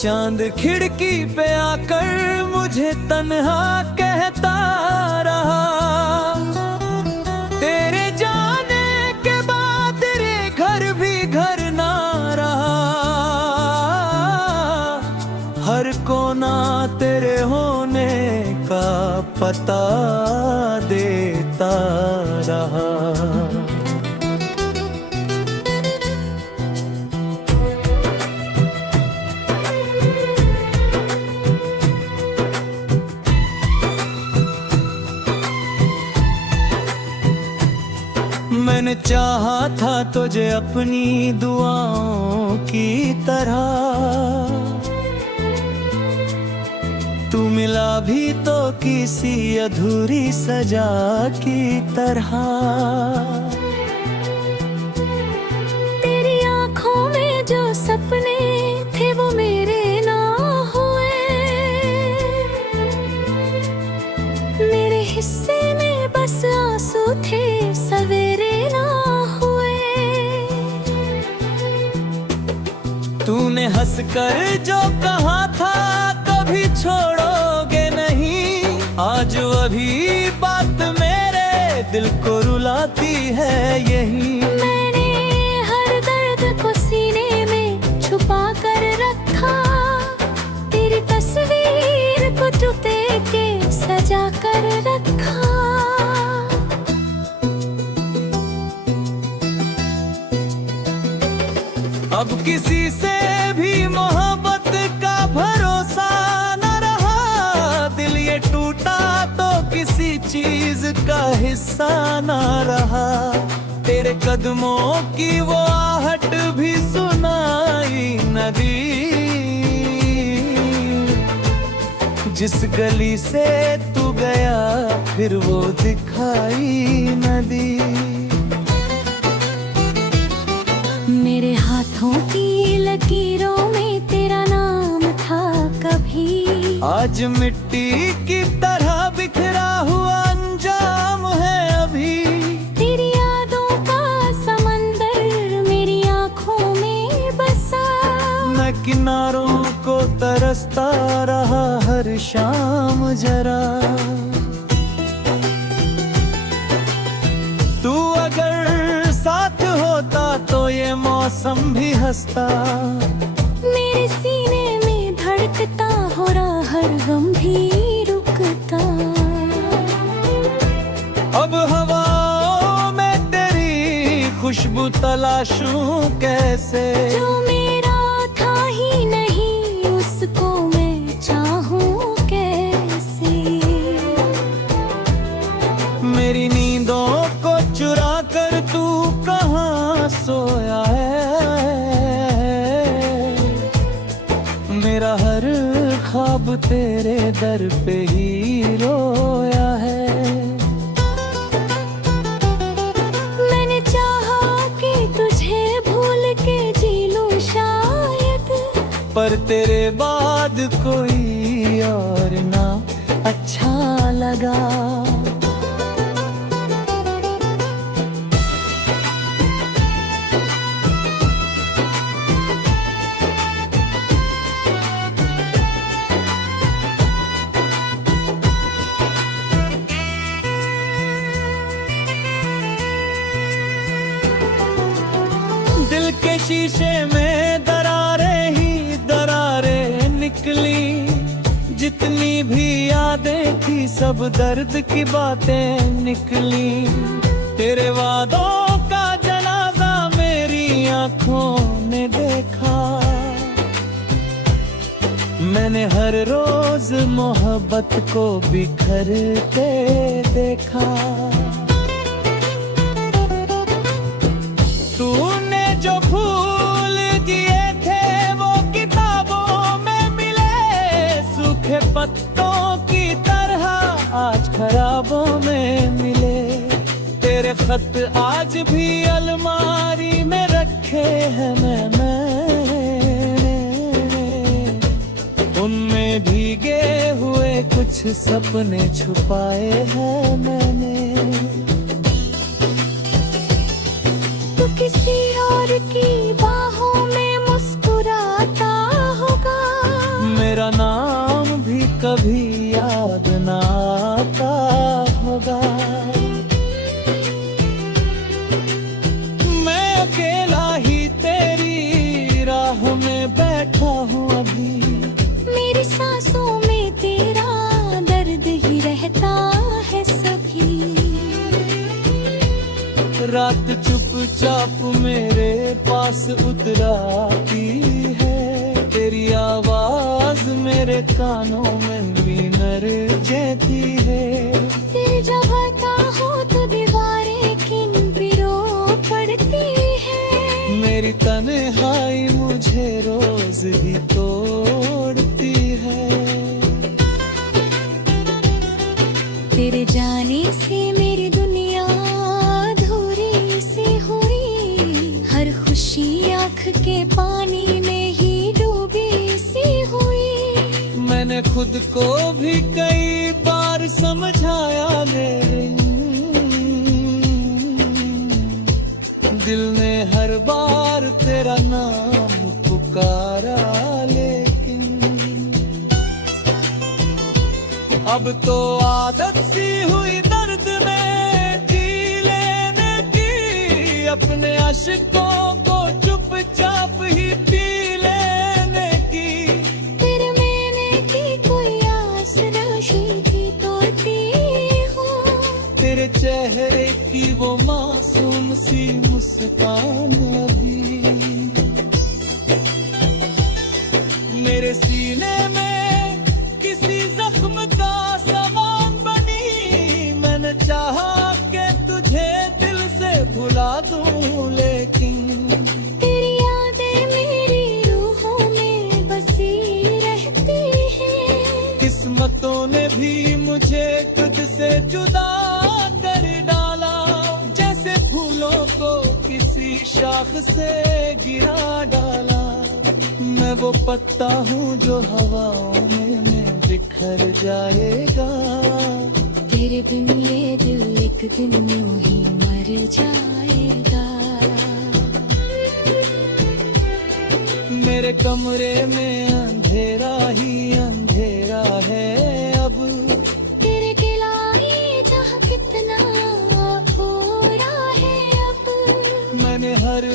चांद खिड़की पे आकर मुझे तन्हा कहता रहा। तेरे जाने के बाद रे घर भी घर ना रहा। हर कोना तेरे होने का पता देता रहा। मैंने चाहा था तुझे अपनी दुआओं की तरह, तू मिला भी तो किसी अधूरी सजा की तरह। तेरी आंखों में जो सपने थे वो मेरे ना हुए। मेरे हिस्से में बस आंसू थे, सवेरे ना हुए। तूने हंसकर जो कहा था कभी छोड़ोगे नहीं, आज अभी बात मेरे दिल को रुलाती है यही। मैंने हर दर्द को सीने में छुपा कर रखा, तेरी तस्वीर को जूते के सजा कर रखा। अब किसी से भी मोहब्बत का भरोसा न रहा। दिल ये टूटा तो किसी चीज का हिस्सा न रहा। तेरे कदमों की वो आहट भी सुनाई न दी। जिस गली से तू गया फिर वो दिखाई न दी। मेरे हाथों की लकीरों में तेरा नाम था कभी, आज मिट्टी की तरह बिखरा हुआ अंजाम है अभी। तेरी यादों का समंदर मेरी आंखों में बसा। मैं किनारों को तरसता रहा हर शाम जरा। तू अगर साथ होता तो ये मौसम भी हंसता। मेरे सीने में धड़कता हो रहा हर गम भी रुकता। अब हवाओं में तेरी खुशबू तलाशूं कैसे। जो मेरा था ही नहीं उसको मैं चाहूं कैसे। मेरी नींदों को चुरा कर तू कहाँ सोया है। मेरा हर ख्वाब तेरे दर पे ही रोया है। मैंने चाहा कि तुझे भूल के जी लूं शायद, पर तेरे बाद कोई और ना अच्छा लगा। दिल के शीशे में दरारें ही दरारें निकली। जितनी भी यादें थी सब दर्द की बातें निकली। तेरे वादों का जनाजा मेरी आंखों ने देखा। मैंने हर रोज मोहब्बत को बिखरते देखा। तूने जो फूल किए थे वो किताबों में मिले। सूखे पत्तों की तरह आज खराबों में मिले। तेरे खत आज भी अलमारी में रखे हैं मैंने। उनमें भीगे हुए कुछ सपने छुपाए हैं मैंने। तू किसी और की बाहों में मुस्कुराता होगा। चुपचाप मेरे पास उतराती है। तेरी आवाज मेरे कानों में वीणर जैसी है। फिर जब हटा हो तो दीवारें किन पिरो पड़ती है। मेरी तन्हाई मुझे रोज ही तोड़ती है। तेरे जाने से मेरी दुनिया अधूरी सी हुई। हर खुशी आँख के पानी में ही डूबी सी हुई। मैंने खुद को भी कई बार समझाया मेरे दिल ने हर बार तेरा नाम पुकारा, लेकिन अब तो आदत सी हुई दर्द में जी लेने की। अपने आशिकों को चुपचाप ही पी लेने की। फिर मैंने की कोई आस राशि भी तोड़ती हूँ। तेरे चेहरे की वो मासूम सी मुस्कान अभी मेरे सीने में किसी जख्म का सामान बनी। मैंने चाहा कि तुझे दिल से भुला दूं, लेकिन तेरी यादें मेरी रूहों में बसी रहती हैं। किस्मतों ने भी मुझे तुझ से जुदा कर डाला। जैसे फूलों को किसी शाख से गिरा डाला। मैं वो पत्ता हूँ जो हवाओं में बिखर जाएगा। तेरे बिन ये दिल एक दिन यूं ही मर जाएगा। मेरे कमरे में अंधेरा ही अंधेरा है अब। तेरे गिलाई जहाँ कितना कोरा है अब। मैंने हर